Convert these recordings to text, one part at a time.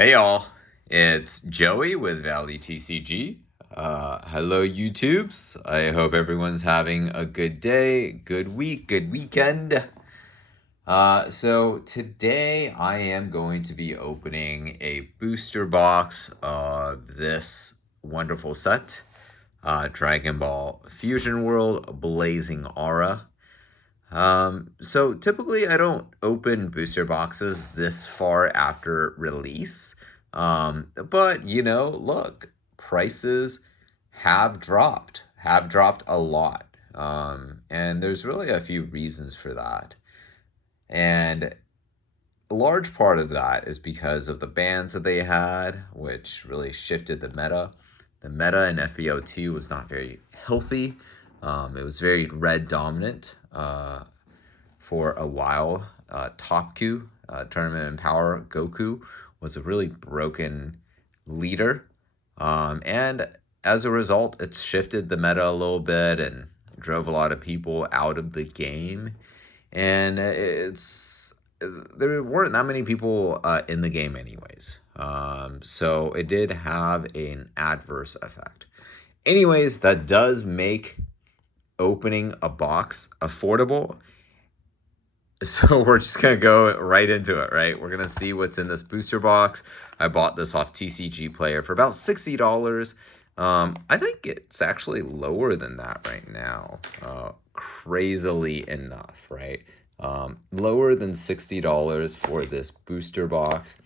Hey y'all, it's Joey with Valley TCG. Hello YouTubes. I hope everyone's having a good day, good week, good weekend. So today I am going to be opening a booster box of this wonderful set, Dragon Ball Fusion World Blazing Aura. So typically I don't open booster boxes this far after release. But look, prices have dropped a lot. And there's really a few reasons for that. And a large part of that is because of the bans that they had, which really shifted the meta. The meta in FB02 was not very healthy. It was very red dominant for a while. Top Q, Tournament and Power Goku, was a really broken leader. And as a result, it's shifted the meta a little bit and drove a lot of people out of the game. And there weren't that many people in the game anyways. So it did have an adverse effect. Anyways, that does make opening a box affordable. So we're just going to go right into it, right? We're going to see what's in this booster box. I bought this off TCG Player for about $60. I think it's actually lower than that right now. Crazily enough, right? Lower than $60 for this booster box.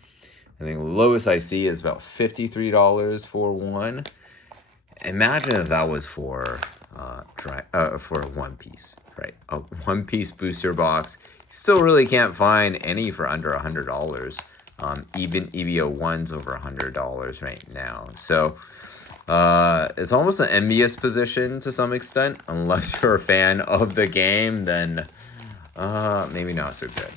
I think the lowest I see is about $53 for one. Imagine if that was for One Piece, right? A One Piece booster box. Still really can't find any for under $100. Even EVO1's over $100 right now. So it's almost an envious position to some extent. Unless you're a fan of the game, then maybe not so good.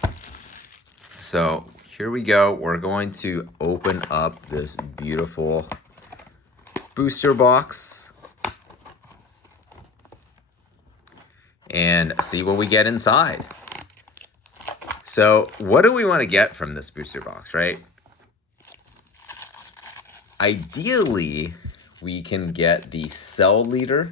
So here we go. We're going to open up this beautiful booster box and see what we get inside. So what do we want to get from this booster box, right? Ideally, we can get the Cell Leader,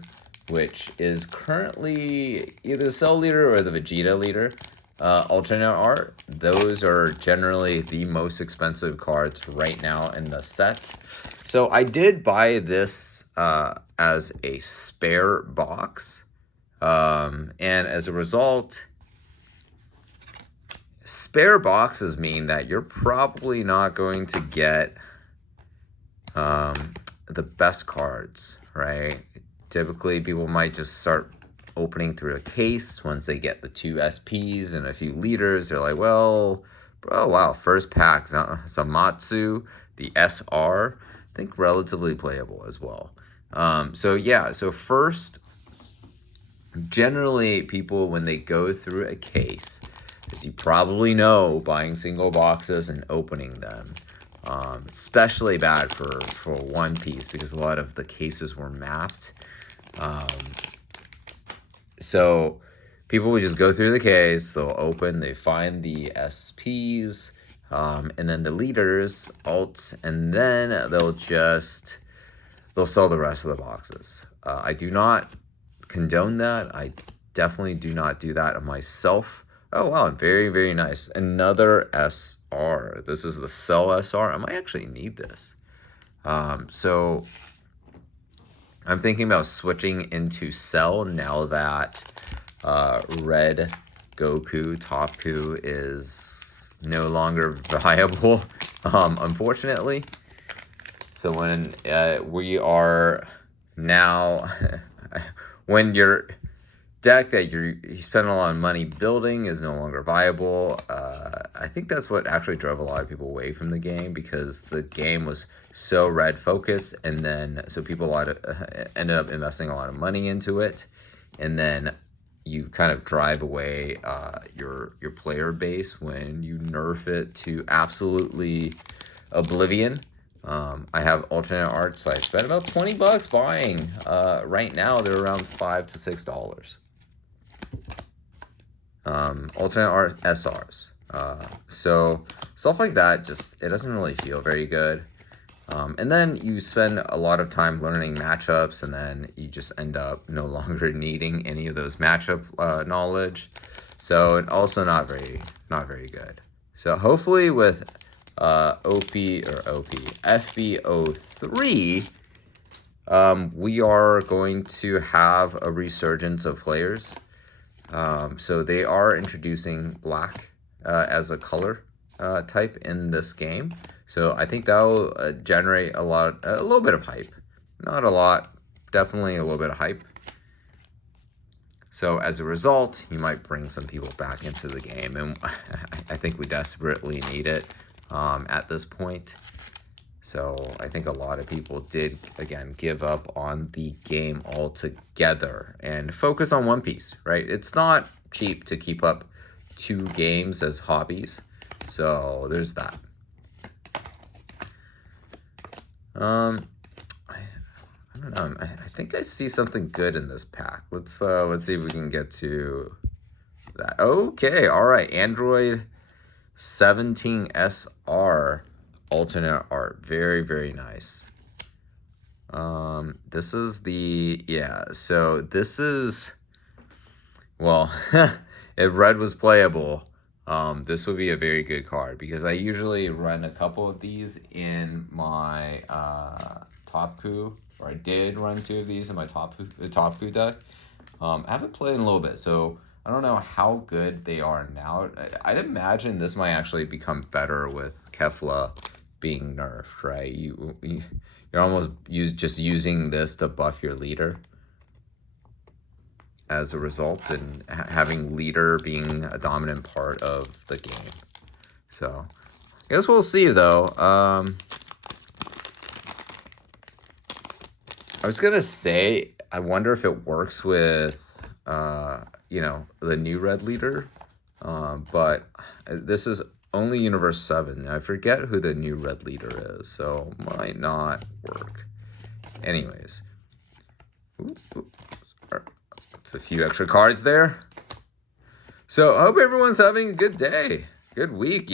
which is currently either the Cell Leader or the Vegeta Leader. Alternate art, those are generally the most expensive cards right now in the set. So I did buy this as a spare box. And as a result, spare boxes mean that you're probably not going to get the best cards, right? Typically, people might just start opening through a case once they get the 2 SPs and a few leaders. They're like, well, oh wow, first pack, Zamatsu, the SR, I think relatively playable as well. So first, generally people, when they go through a case, as you probably know, buying single boxes and opening them, especially bad for One Piece because a lot of the cases were mapped. So people would just go through the case, they'll open, they find the SPs, and then the leaders, alts, and then they'll sell the rest of the boxes. I do not condone that. I definitely do not do that myself. Oh, wow, very, very nice. Another SR. This is the Cell SR. I might actually need this. So I'm thinking about switching into Cell now that Red Goku, Top Ku, is no longer viable, unfortunately. So when we are now, when your deck that you spend a lot of money building is no longer viable, I think that's what actually drove a lot of people away from the game, because the game was so red focused, and then so people ended up investing a lot of money into it, and then you kind of drive away your player base when you nerf it to absolutely oblivion. I have alternate art, so I spent about $20 buying. Right now they're around $5 to $6. Alternate art SRs. So stuff like that, just, it doesn't really feel very good. And then you spend a lot of time learning matchups, and then you just end up no longer needing any of those matchup knowledge. So it also not very good. So hopefully with FB03, we are going to have a resurgence of players. So they are introducing black as a color type in this game. So I think that'll generate a little bit of hype. Not a lot, definitely a little bit of hype. So as a result, you might bring some people back into the game, and I think we desperately need it at this point. So I think a lot of people did, again, give up on the game altogether and focus on One Piece, right? It's not cheap to keep up 2 games as hobbies, so there's that. I don't know. I think I see something good in this pack. Let's see if we can get to that. Okay, all right. Android 17SR alternate art. Very, very nice. This is so this is, well, if red was playable, this would be a very good card, because I usually run a couple of these in my top coup, or I did run 2 of these in my top coup deck. I haven't played in a little bit, so I don't know how good they are now. I'd imagine this might actually become better with Kefla being nerfed, right? You're almost just using this to buff your leader as a result, and having leader being a dominant part of the game. So I guess we'll see, though. I was gonna say, I wonder if it works with the new red leader, but this is only Universe 7. I forget who the new red leader is, so might not work. Anyways, it's a few extra cards there. So I hope everyone's having a good day, good week.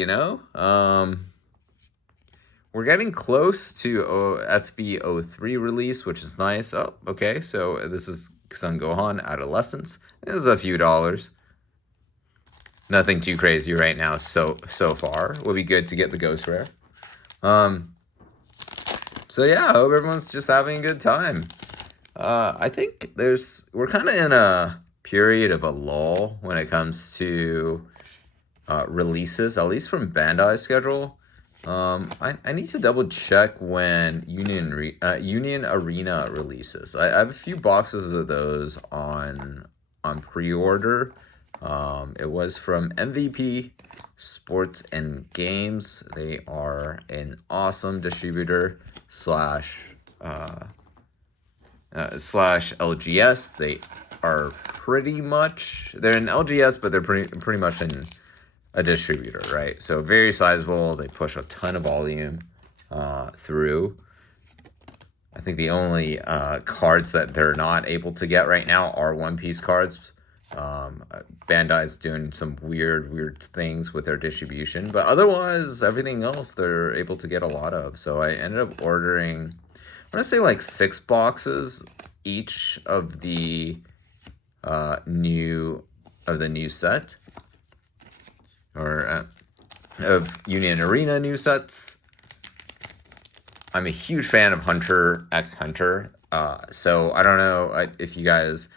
We're getting close to FB03 release, which is nice. Oh, okay, so this is Son Gohan Adolescence. This is a few dollars. Nothing too crazy right now so far. Would be good to get the Ghost Rare. So yeah, I hope everyone's just having a good time. I think we're kind of in a period of a lull when it comes to releases, at least from Bandai's schedule. I need to double check when Union Arena releases. I have a few boxes of those on pre-order. It was from MVP Sports and Games. They are an awesome distributor slash LGS. They are they're an LGS, but they're pretty much in a distributor, right? So very sizable. They push a ton of volume through. I think the only cards that they're not able to get right now are One Piece cards. Bandai's doing some weird things with their distribution, but otherwise everything else they're able to get a lot of. So I ended up ordering, I want to say like 6 boxes each of the new set, or of Union Arena new sets. I'm a huge fan of Hunter x Hunter. So I don't know if you guys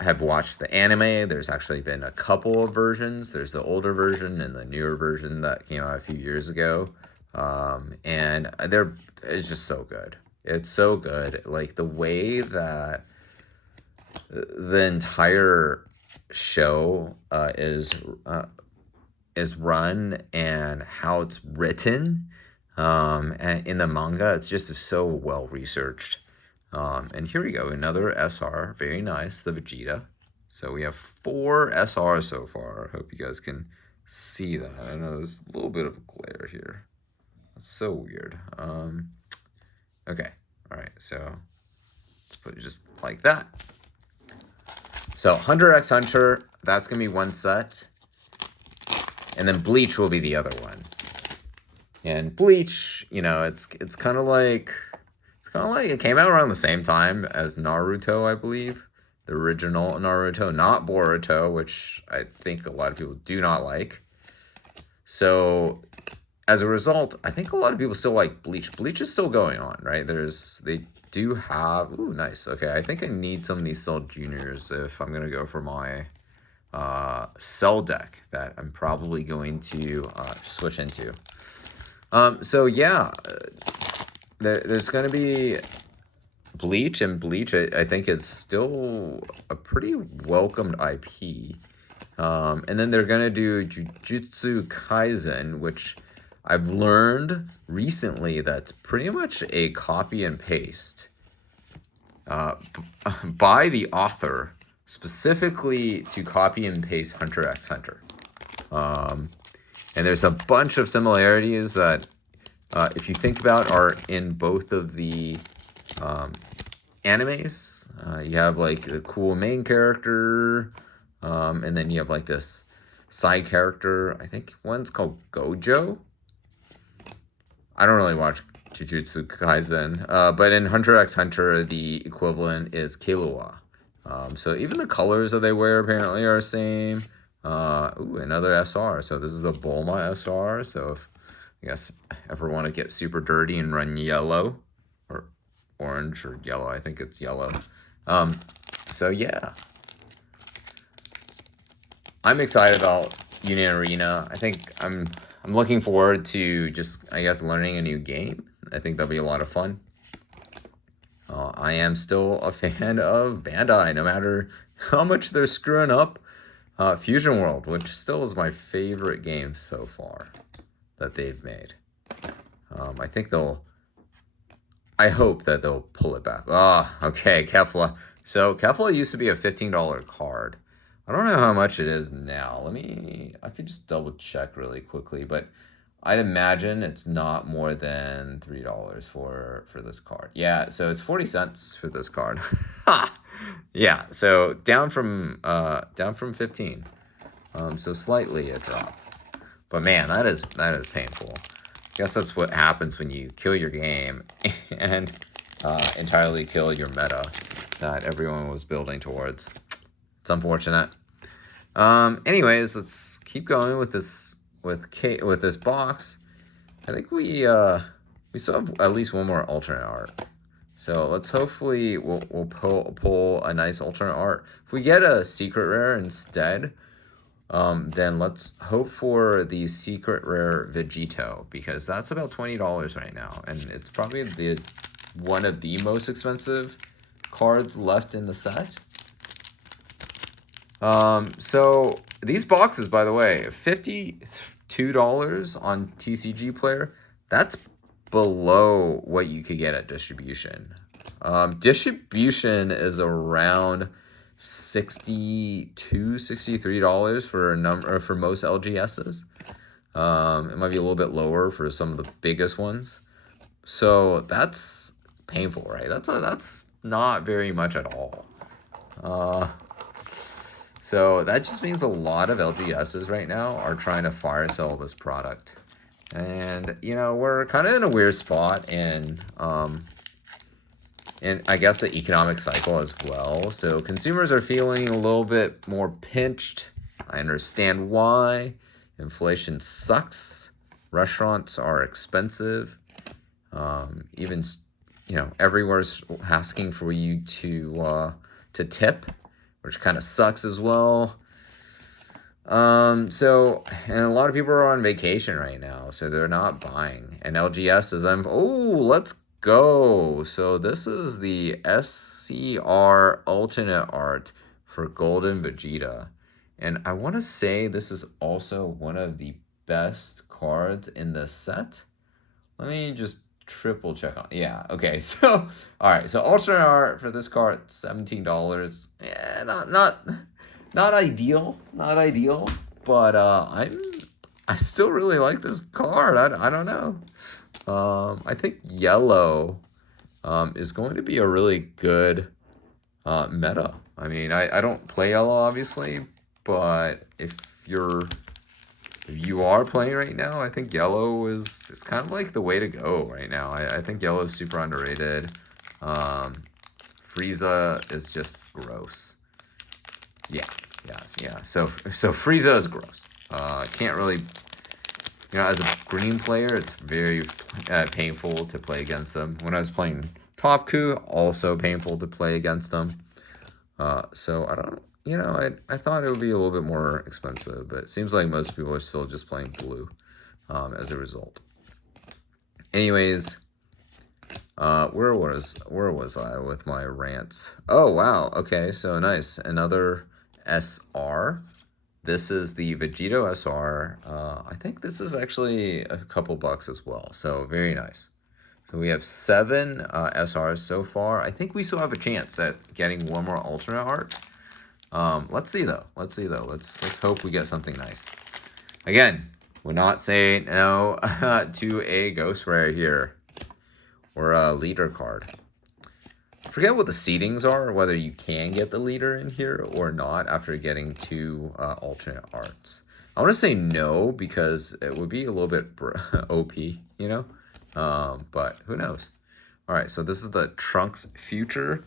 have watched the anime. There's actually been a couple of versions. There's the older version and the newer version that came out a few years ago. And it's just so good. It's so good. Like the way that the entire show is run and how it's written and in the manga, it's just so well researched. And here we go, another SR, very nice, the Vegeta. So we have 4 SRs so far. I hope you guys can see that. I know there's a little bit of a glare here. That's so weird. Okay, all right, so let's put it just like that. So Hunter x Hunter, that's gonna be one set. And then Bleach will be the other one. And Bleach, you know, it's kind of like it came out around the same time as Naruto, I believe. The original Naruto, not Boruto, which I think a lot of people do not like. So as a result, I think a lot of people still like Bleach. Bleach is still going on, right? They do have, ooh, nice. Okay, I think I need some of these Cell Juniors if I'm gonna go for my Cell deck that I'm probably going to switch into. So yeah, there's gonna be Bleach, and Bleach I think is still a pretty welcomed IP. And then they're gonna do Jujutsu Kaisen, which I've learned recently that's pretty much a copy and paste by the author, specifically to copy and paste Hunter x Hunter. And there's a bunch of similarities that, if you think about, are in both of the animes. You have like the cool main character, and then you have like this side character. I think one's called Gojo. I don't really watch Jujutsu Kaisen, but in Hunter x Hunter, the equivalent is Killua. So even the colors that they wear apparently are the same. Ooh, another SR. So this is the Bulma SR. So if you guys ever want to get super dirty and run yellow, or orange or yellow, I think it's yellow. So yeah, I'm excited about Union Arena. I think I'm looking forward to just, I guess, learning a new game. I think that'll be a lot of fun. I am still a fan of Bandai, no matter how much they're screwing up Fusion World, which still is my favorite game so far that they've made. I hope that they'll pull it back. Okay, Kefla. So Kefla used to be a $15 card. I don't know how much it is now. I could just double check really quickly, but I'd imagine it's not more than $3 for this card. Yeah, so it's 40 cents for this card. Yeah, so down from 15. So slightly a drop. But man, that is painful. I guess that's what happens when you kill your game and entirely kill your meta that everyone was building towards. It's unfortunate. Anyways, let's keep going with this this box. I think we still have at least one more alternate art. So let's hopefully we'll pull a nice alternate art. If we get a secret rare instead, then let's hope for the secret rare Vegito, because that's about $20 right now, and it's probably one of the most expensive cards left in the set. So these boxes, by the way, $52 on TCG Player. That's below what you could get at distribution. Distribution is around $62, $63 for most LGSs. It might be a little bit lower for some of the biggest ones. So that's painful, right? That's not very much at all. So that just means a lot of LGSs right now are trying to fire sell this product. And, you know, we're kind of in a weird spot in I guess the economic cycle as well. So consumers are feeling a little bit more pinched. I understand why. Inflation sucks. Restaurants are expensive. Even, you know, everywhere's asking for you to tip, which kind of sucks as well. So, and a lot of people are on vacation right now, so they're not buying. And LGS is, let's go. So this is the SCR alternate art for Golden Vegeta. And I want to say this is also one of the best cards in the set. Let me just triple check on. Yeah, okay. So, all right. So alternate art for this card, $17. Yeah, not ideal, but I still really like this card. I don't know. I think yellow is going to be a really good meta. I mean, I don't play yellow obviously, but if you're if you are playing right now, I think yellow is kind of like the way to go right now. I think yellow is super underrated. Frieza is just gross. Yeah, yeah. So Frieza is gross. Can't really, as a green player, it's very painful to play against them. When I was playing Top Coup, also painful to play against them. So I don't, I thought it would be a little bit more expensive, but it seems like most people are still just playing blue as a result. Anyways, where was I with my rants? Oh, wow. Okay, so nice. Another SR. This is the Vegito SR. I think this is actually a couple bucks as well, so very nice. So we have 7 SRs so far. I think we still have a chance at getting one more alternate art. Let's see though. Let's hope we get something nice. Again, we're not saying no to a ghost rare here or a leader card. I forget what the seedings are, whether you can get the leader in here or not after getting 2 alternate arts. I want to say no because it would be a little bit OP, but who knows? All right, so this is the Trunks Future.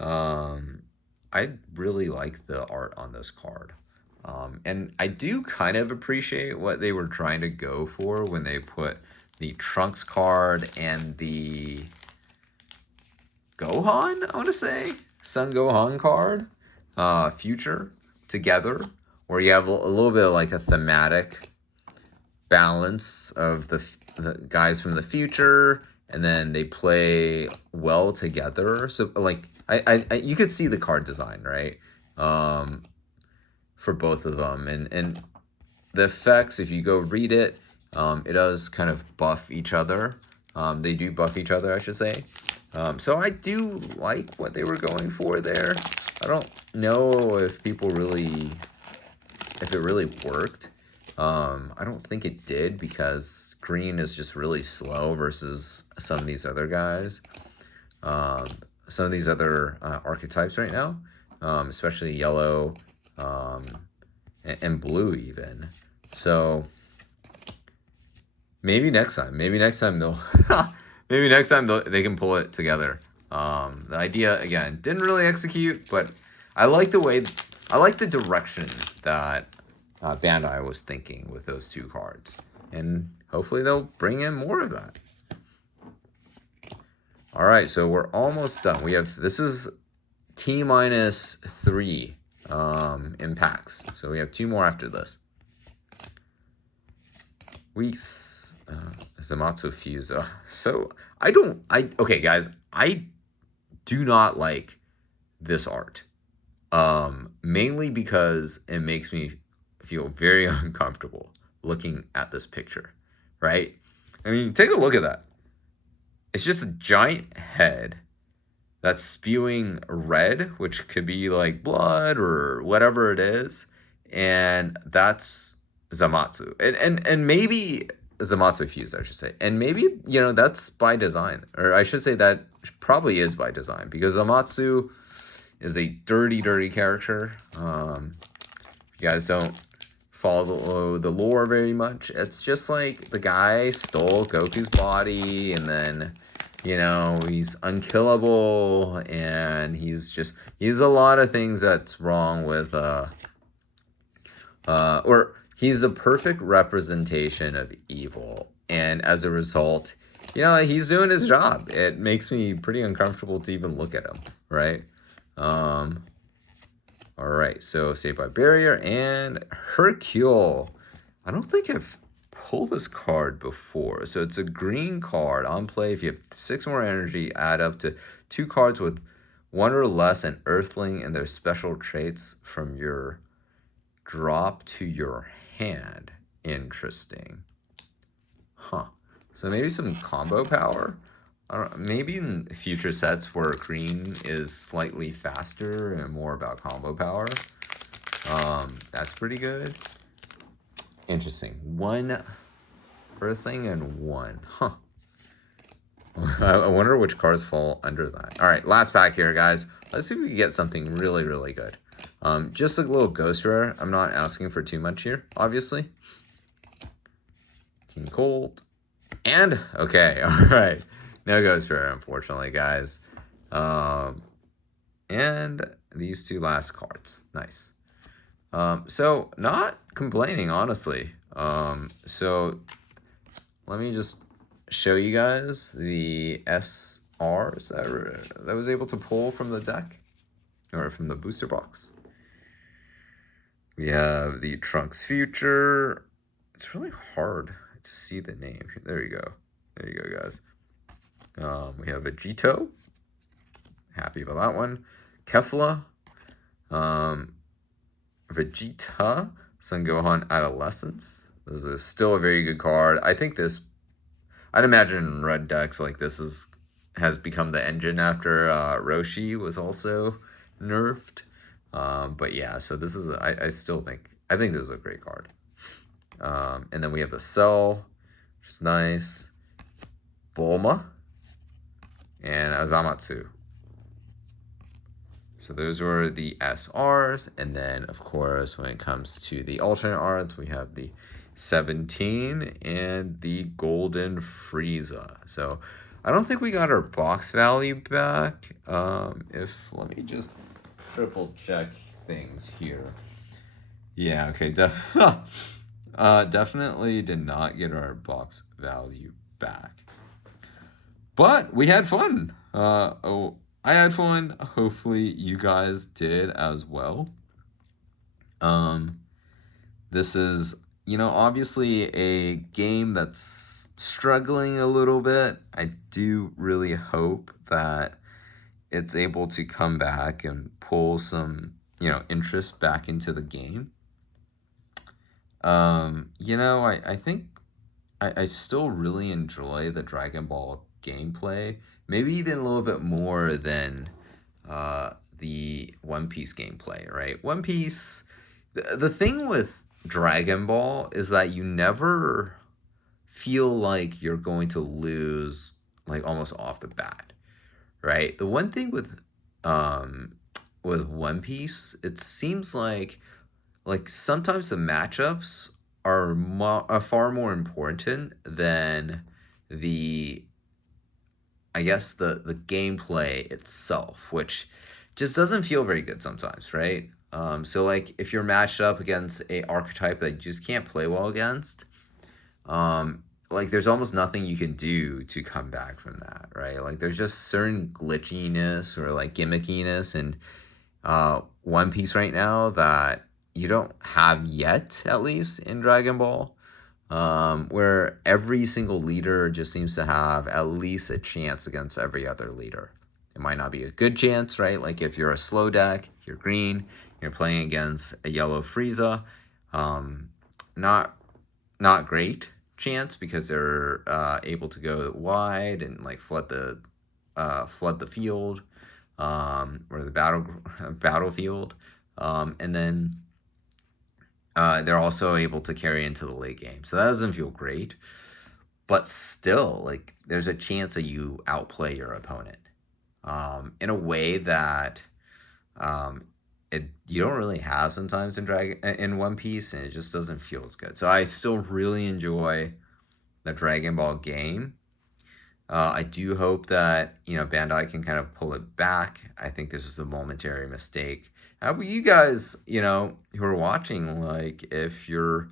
I really like the art on this card. And I do kind of appreciate what they were trying to go for when they put the Trunks card and the Gohan, I want to say, Son Gohan card, Future, together, where you have a little bit of like a thematic balance of the guys from the future, and then they play well together. So like I you could see the card design, right? For both of them, and the effects, if you go read it, it does kind of buff each other. They do buff each other, I should say. So I do like what they were going for there. I don't know if it really worked. I don't think it did because green is just really slow versus some of these other guys. Some of these other archetypes right now, especially yellow and blue even. So maybe next time they'll they can pull it together. The idea again didn't really execute, but I like the direction that Bandai was thinking with those 2 cards, and hopefully they'll bring in more of that. All right, so we're almost done. This is T-3 in packs, so we have 2 more after this. Weeks Zamatsu Fuse. So okay guys, I do not like this art. Mainly because it makes me feel very uncomfortable looking at this picture, right? I mean, take a look at that. It's just a giant head that's spewing red, which could be like blood or whatever it is, and that's Zamatsu. And maybe Zamatsu Fuse, I should say. And maybe, that's by design. Or I should say that probably is by design, because Zamatsu is a dirty, dirty character. If you guys don't follow the lore very much, it's just like the guy stole Goku's body, and then, he's unkillable, and he's a lot of things that's wrong with, or he's a perfect representation of evil, and as a result, he's doing his job. It makes me pretty uncomfortable to even look at him, right? All right, so Saved by Barrier and Hercule. I don't think I've pulled this card before. So it's a green card on play. If you have 6 more energy, add up to 2 cards with 1 or less an Earthling and their special traits from your drop to your hand. Interesting. Huh. So maybe some combo power? Maybe in future sets where green is slightly faster and more about combo power. That's pretty good. Interesting. 1 Earthling and 1. Huh. I wonder which cards fall under that. All right, last pack here, guys. Let's see if we can get something really, really good. Just a little ghost rare. I'm not asking for too much here, obviously. King Colt. And, okay, alright. No Ghost Rare, unfortunately, guys. And these two last cards. Nice. So, not complaining, honestly. So, let me just show you guys the SRs that I was able to pull from the deck. Or from the booster box. We have the Trunks Future. It's really hard to see the name. There you go. There you go, guys. We have Vegito. Happy about that one. Kefla. Vegeta. Son Gohan Adolescence. This is still a very good card. I think this, I'd imagine in red decks, like this has become the engine after Roshi was also nerfed. But yeah, so this is, I think this is a great card. And then we have the Cell, which is nice. Bulma. And Azamatsu. So those were the SRs. And then, of course, when it comes to the alternate arts, we have the 17 and the Golden Frieza. So I don't think we got our box value back. Let me just triple check things here. Yeah, okay. Definitely did not get our box value back. But we had fun. I had fun. Hopefully you guys did as well. This is, obviously a game that's struggling a little bit. I do really hope that it's able to come back and pull some, interest back into the game. I think I still really enjoy the Dragon Ball gameplay, maybe even a little bit more than the One Piece gameplay, right? One Piece, the thing with Dragon Ball is that you never feel like you're going to lose, like almost off the bat, right? The one thing with One Piece, it seems like sometimes the matchups are far more important than the gameplay itself, which just doesn't feel very good sometimes, right? So like if you're matched up against a archetype that you just can't play well against, like there's almost nothing you can do to come back from that, right? Like there's just certain glitchiness or like gimmickiness in One Piece right now that you don't have yet, at least in Dragon Ball, where every single leader just seems to have at least a chance against every other leader. It might not be a good chance, right? Like if you're a slow deck, you're green, you're playing against a yellow Frieza, not great chance because they're able to go wide and like flood the field or the battlefield, and then they're also able to carry into the late game. So that doesn't feel great. But still, like, there's a chance that you outplay your opponent in a way that you don't really have sometimes in One Piece, and it just doesn't feel as good. So I still really enjoy the Dragon Ball game. I do hope that, Bandai can kind of pull it back. I think this is a momentary mistake. How about you guys, who are watching, like, if you're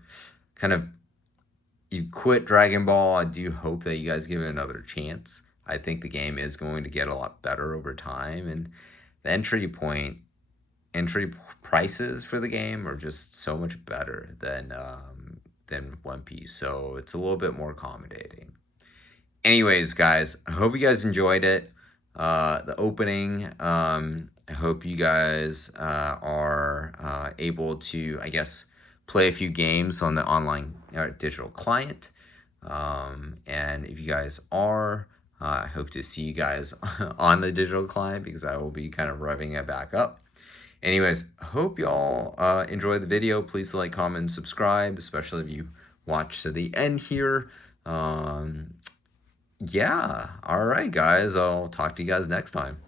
you quit Dragon Ball, I do hope that you guys give it another chance. I think the game is going to get a lot better over time, and the entry prices for the game are just so much better than One Piece, so it's a little bit more accommodating. Anyways, guys, I hope you guys enjoyed it. The opening. I hope you guys are able to, play a few games on the online or digital client. And if you guys are, I hope to see you guys on the digital client because I will be kind of revving it back up. Anyways, hope y'all enjoyed the video. Please like, comment, and subscribe, especially if you watch to the end here. Yeah, all right, guys. I'll talk to you guys next time.